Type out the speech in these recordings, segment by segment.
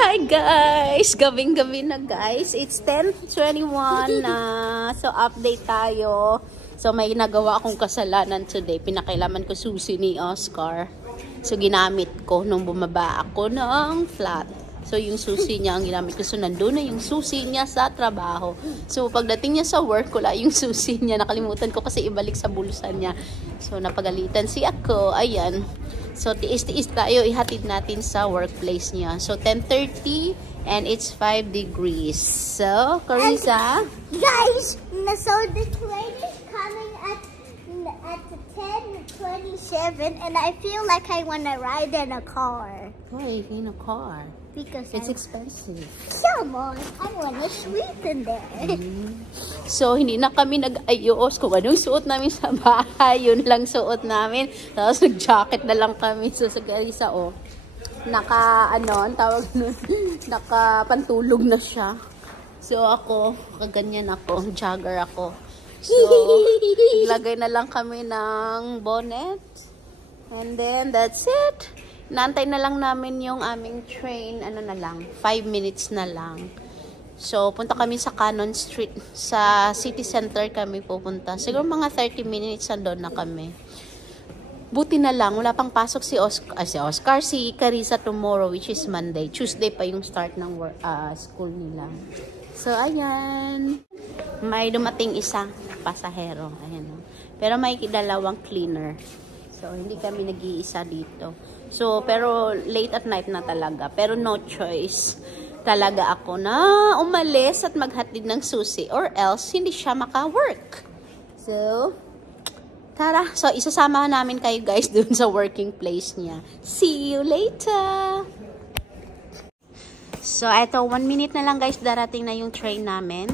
Hi guys! Gabing-gabi na guys. It's 10:21 na. So update tayo. So may nagawa akong kasalanan today. Pinakailaman ko susi ni Oscar. So ginamit ko nung bumaba ako ng flat. So yung susi niya ang ginamit ko. So nandun na yung susi niya sa trabaho. So pagdating niya sa work, wala yung susi niya. Nakalimutan ko kasi ibalik sa bulsa niya. So napagalitan si ako. Ayan. So, tiis-tiis tayo, ihatid natin sa workplace niya. So, 10:30 and it's 5 degrees. So, Carissa? Guys, so the train is coming at 10:27 and I feel like I want to ride in a car. Why in a car? Because it's expensive. Come on, I want to sleep in there. So, hindi na kami nag-ayos kung anong suot namin sa bahay. Yun lang suot namin. Tapos, nag-jacket na lang kami. So, sa Carissa, oh, ang tawag nun, nakapantulog na siya. So, ako, kaganyan ako, jogger ako. So, lagay na lang kami ng bonnet. And then, that's it. Naantay na lang namin yung aming train, 5 minutes na lang. So, punta kami sa Cannon Street. Sa city center kami pupunta. Siguro mga 30 minutes andun na kami. Buti na lang, wala pang pasok si Carissa tomorrow, which is Monday. Tuesday pa yung start ng school nila. So, ayan. May dumating isang pasahero. Ayan. Pero may dalawang cleaner. So, hindi kami nag-iisa dito. So, pero late at night na talaga. Pero no choice talaga ako na umalis at maghatid ng susi or else hindi siya maka-work. So, tara. So, isasama namin kayo guys dun sa working place niya. See you later! So, eto, 1 minute na lang guys, darating na yung train namin.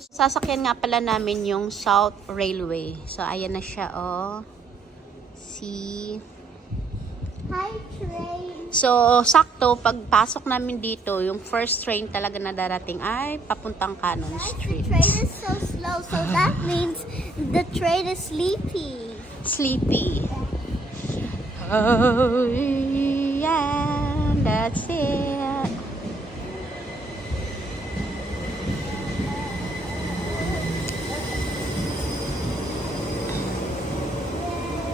Sasakyan nga pala namin yung South Railway. So, ayan na siya, oh. See? Hi, train. So, sakto, pagpasok namin dito, yung first train talaga na darating ay papuntang Cannon Street. The train is so slow, so that means the train is sleepy. Sleepy. Oh, yeah, that's it.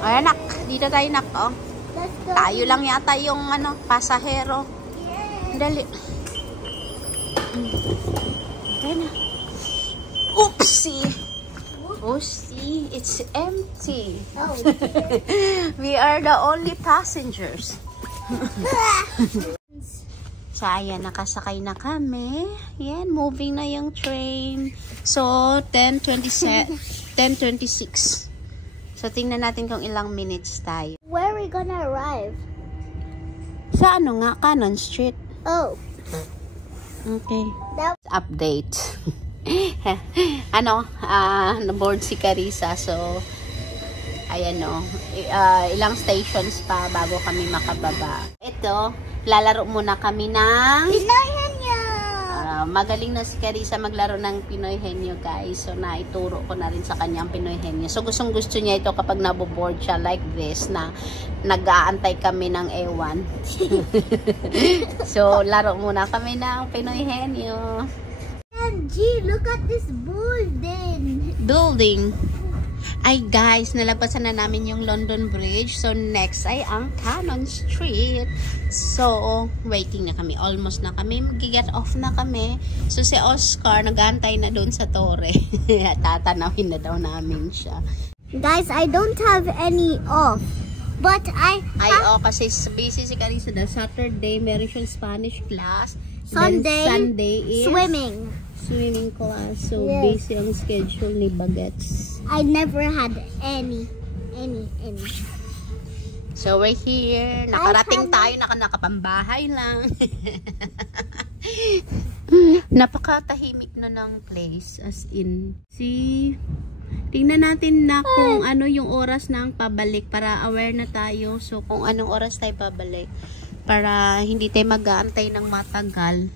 Ay, anak, dito tayo, nak, oh. Tayo lang yata yung pasahero. Dali. Okay na. Oopsie. Oopsie, it's empty. Oh, we are the only passengers. So, ayan, nakasakay na kami. Yan, moving na yung train. So, 10:26. So, tingnan natin kung ilang minutes tayo. where are we gonna arrive? Sa Cannon Street. Oh. Okay. Update. Na-board si Carissa. So, ayan ilang stations pa bago kami makababa. Ito, lalaro muna kami ng Pinoy Henyo! magaling na si Carissa maglaro ng Pinoy Henyo guys. So, naituro ko na rin sa kanyang Pinoy Henyo. So, gustong-gusto niya ito kapag naboboard siya like this na nag-aantay kami ng ewan. So, laro muna kami ng Pinoy Henyo. MG, look at this Building. Ay guys, nalagpasan na namin yung London Bridge. So next ay ang Cannon Street. So waiting na kami. Almost na kami. Mag-get off na kami. So si Oscar nag-aantay na doon sa Torre. Tatanawin na daw namin siya. Guys, I don't have any off. But kasi busy si Carissa. Saturday, meron siyang Spanish class. Sunday is swimming class. So yes. busy ang schedule ni Bagets. I never had any. So we're here. Nakarating tayo, nakapambahay lang. Napakatahimik na ng place, as in. See, tingnan natin na kung ano yung oras ng pabalik para aware na tayo. So kung anong oras tayo pabalik para hindi tayo mag-aantay ng matagal.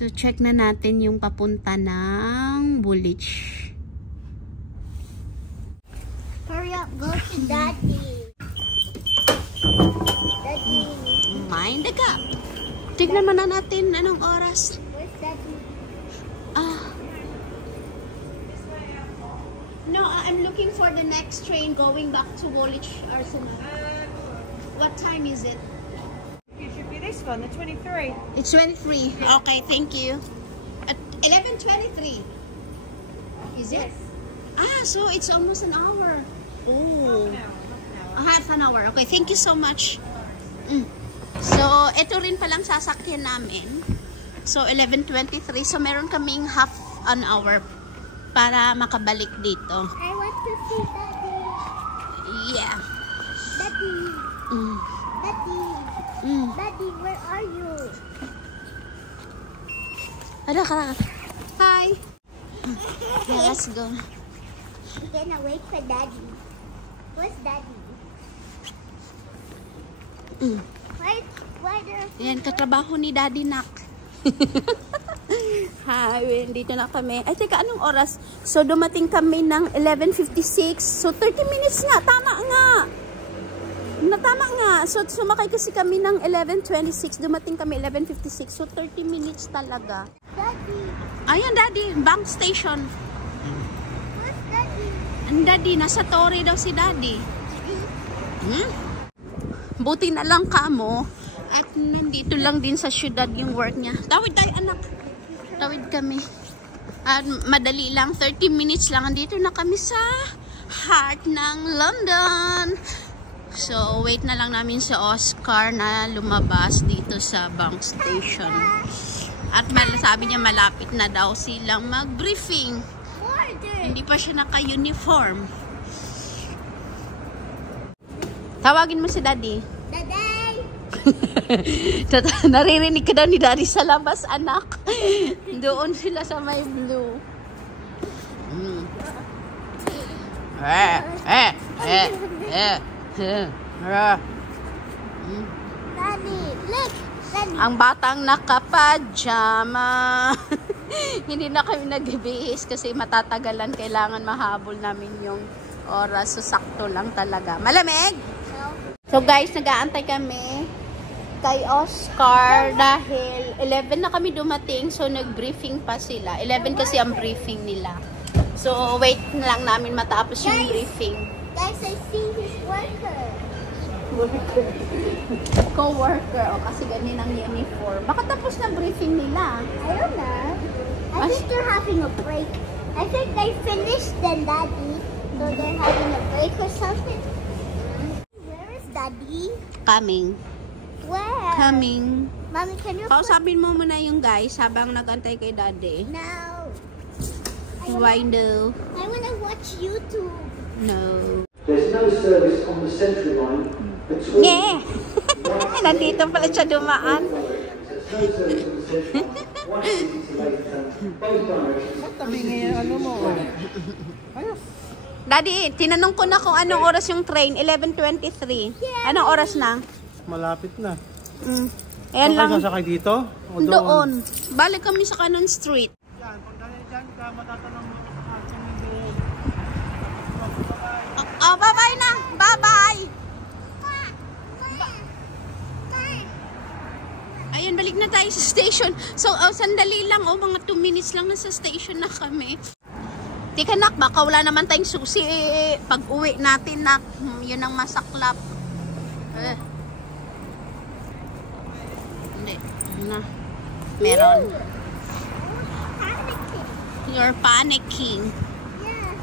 So check na natin yung papunta ng Woolwich. Hurry up, go to Daddy. Daddy. Mind the gap. Tignan muna natin anong oras. Where's Daddy? No, I'm looking for the next train going back to Woolwich Arsenal. What time is it? It should be this one, the 23. It's 23. Okay, thank you. At 11:23. Is it? So it's almost an hour. Oh. Half an hour. Okay, thank you so much. So, ito rin palang sasakyan namin. So, 11:23. So, meron kaming half an hour para makabalik dito. I want to see Daddy. Yeah. Daddy. Daddy. Daddy, where are you? Ada ka. Hi. Let's go. We're gonna wait for Daddy. Where's Daddy? Why there? Yan, katrabaho ni Daddy Nak. Hi, dito na kami. Ay, teka, anong oras? So, dumating kami ng 11:56. So, 30 minutes nga. Tama nga. Tama nga. So, sumakay kasi kami ng 11:26. Dumating kami 11:56. So, 30 minutes talaga. Daddy. Ayan, Daddy. Bank station. Where's Daddy? Ang Daddy, nasa Torre daw si Daddy. Buti na lang kamo. At nandito lang din sa syudad yung work niya. Tawid tayo, anak. Tawid kami. At madali lang, 30 minutes lang. Andito na kami sa heart ng London. So, wait na lang namin sa Oscar na lumabas dito sa bank station. At sabi niya malapit na daw silang mag-briefing. Hindi pa siya naka-uniform. Tawagin mo si Daddy. Daddy. Naririnig ka daw ni Daddy sa labas, anak. Doon sila sa may blue. Daddy, look. Daddy. Ang batang nakapajama. Hindi na kami nagbibihis kasi matatagalan. Kailangan mahabol namin yung oras. So, sakto lang talaga. Malamig? So guys, nag-aantay kami kay Oscar dahil 11 na kami dumating. So nag-briefing pa sila. 11 kasi ang briefing nila. So wait na lang namin matapos yung briefing. Guys, I see his worker. Co-worker. O kasi ganyan ang uniform. Baka tapos na briefing nila. I don't know. I think they're having a break. I think they finished then, Daddy. So they're having a break or something. Where is Daddy? Coming. Where? Coming. Mommy, can you Kausapin mo muna yung guys habang nag-antay kay Daddy. No. Why no? I wanna watch YouTube. No. There's no service on the Central Line between. Yeah. Nandito pala siya dumaan. There's no service on the Central Line. One easy to Leytonstone, both directions. Daddy, tinanong ko na kung anong oras yung train. 11:23. Anong oras na? Malapit na. Ayan lang. Sasakay dito? O Doon. Balik kami sa Cannon Street. Yan, pag dyan ka, matatanong mo sa akin. Oh, bye-bye na. Bye-bye. Ayun, balik na tayo sa station. So, sandali lang. Mga 2 minutes lang nasa station na kami. Tika nak, baka wala naman tayong susi pag uwi natin nak. Yun ang masaklap. Hindi. Na. Meron. You're panicking. Yeah.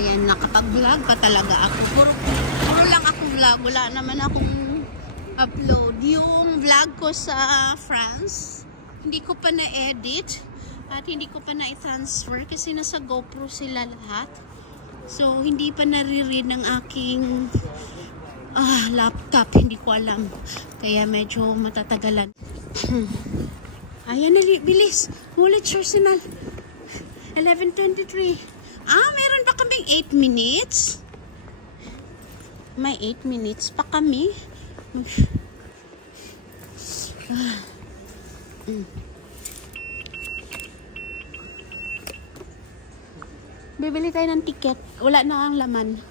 Ayan, nakapag-vlog pa talaga ako. Puro lang ako vlog. Wala naman akong upload. Yung vlog ko sa France, hindi ko pa na-edit at hindi ko pa na-transfer kasi nasa GoPro sila lahat. So, hindi pa nare-read ng aking laptop. Hindi ko alam. Kaya medyo matatagalan. Ayan na, bilis. Woolwich Arsenal. 11:23. Meron pa kaming 8 minutes. May 8 minutes pa kami. Bibili tayo ng ticket. Wala na ang laman.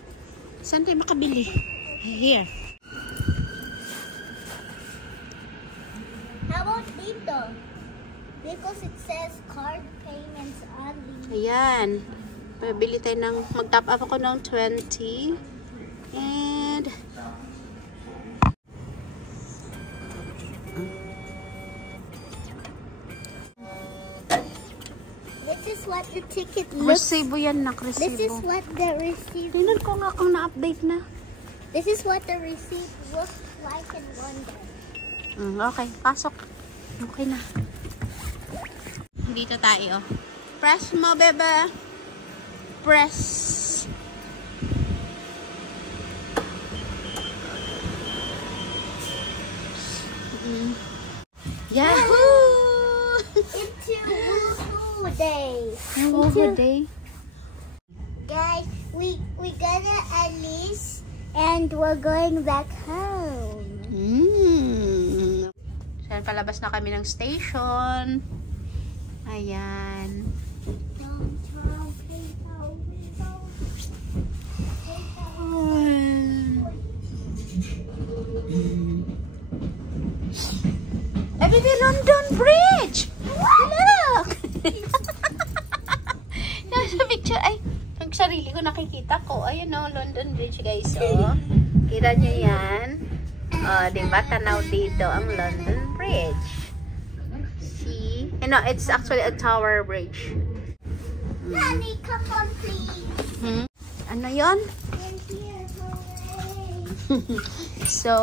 Saan tayo makabili? Here. How about dito? Because it says card payments only. Ayan. Bili tayo ng, mag-top up ako ng 20. And, this is what the ticket looks. resibo yan, nak. This is Resibo. what the receipt. Tingnan ko nga kung na-update na. This is what the receipt looks like in London. Okay, pasok. Okay na. Dito tayo. Press mo, bebe. Press. Yahoo! Into Woohoo Day. Woohoo Day. Guys, we gonna at least, and we're going back home. Saan palabas na kami ng station. Ayan. Everyday London Bridge! Look! Nasa picture, ay, ang sarili ko nakikita ko. Ayun o, London Bridge guys. Oh. Kita nyo yan? Oh, diba? Tanaw dito ang London Bridge. See? You know, it's actually a tower bridge. Daddy, come on, please. Ano yon? We're here, hooray. So,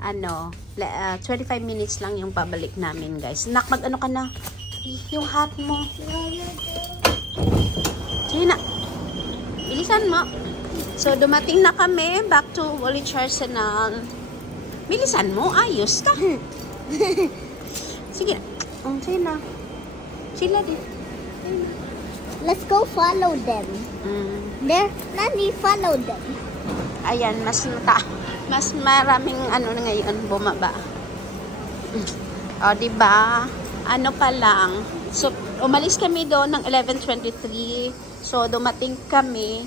ano, 25 minutes lang yung pabalik namin, guys. Nak, mag-ano ka na? Yung hat mo. Sige na. Bilisan mo. So, dumating na kami back to Woolwich Arsenal. Bilisan mo. Ayos ka. Sige na. Sige na. Sila din. Let's go follow them. There, Nani, follow them. Ayan, mas maraming ano na ngayon bumaba. O, diba? Ano pa lang. So, umalis kami doon ng 11:23. So, dumating kami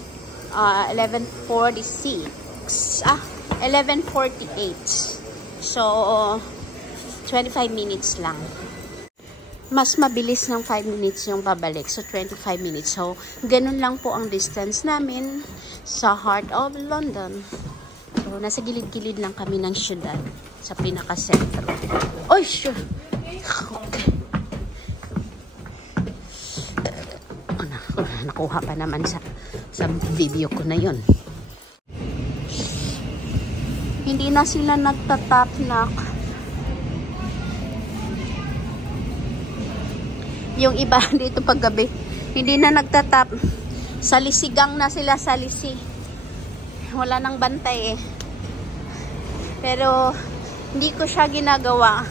11:46. 11:48. So, 25 minutes lang. Mas mabilis ng 5 minutes yung pabalik. So, 25 minutes. So, ganun lang po ang distance namin sa heart of London. So, nasa gilid-gilid lang kami ng syudad sa pinaka-sentro. Oy, sure. Okay. Nakuha pa naman sa video ko na yun. Hindi na sila nagtatap na. Yung iba dito paggabi, hindi na nagtatap. Sa lisigang na sila sa lisi. Wala nang bantay eh. Pero, hindi ko siya ginagawa.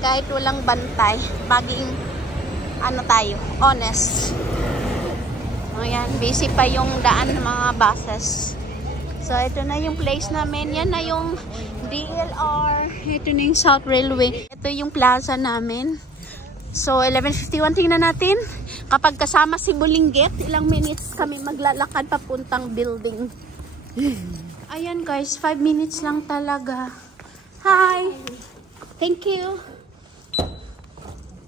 Kahit walang bantay. Maging, ano tayo, honest. Ayan, busy pa yung daan ng mga buses. So, ito na yung place namin. Yan na yung DLR. Ito na yung South Railway. Ito yung plaza namin. So, 11:51, tingnan natin. Kapag kasama si Bulinggit, ilang minutes kami maglalakad papuntang building. Ayan guys, 5 minutes lang talaga. Hi! Thank you.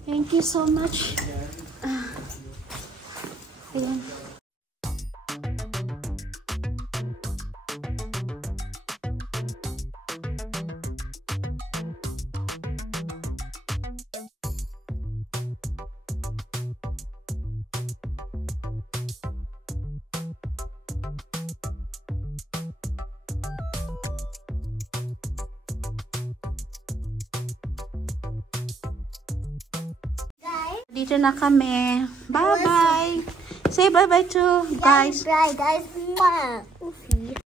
Thank you so much. Ayan. Dito na kami. Bye-bye. Say bye-bye to guys. Bye, guys. Mwah.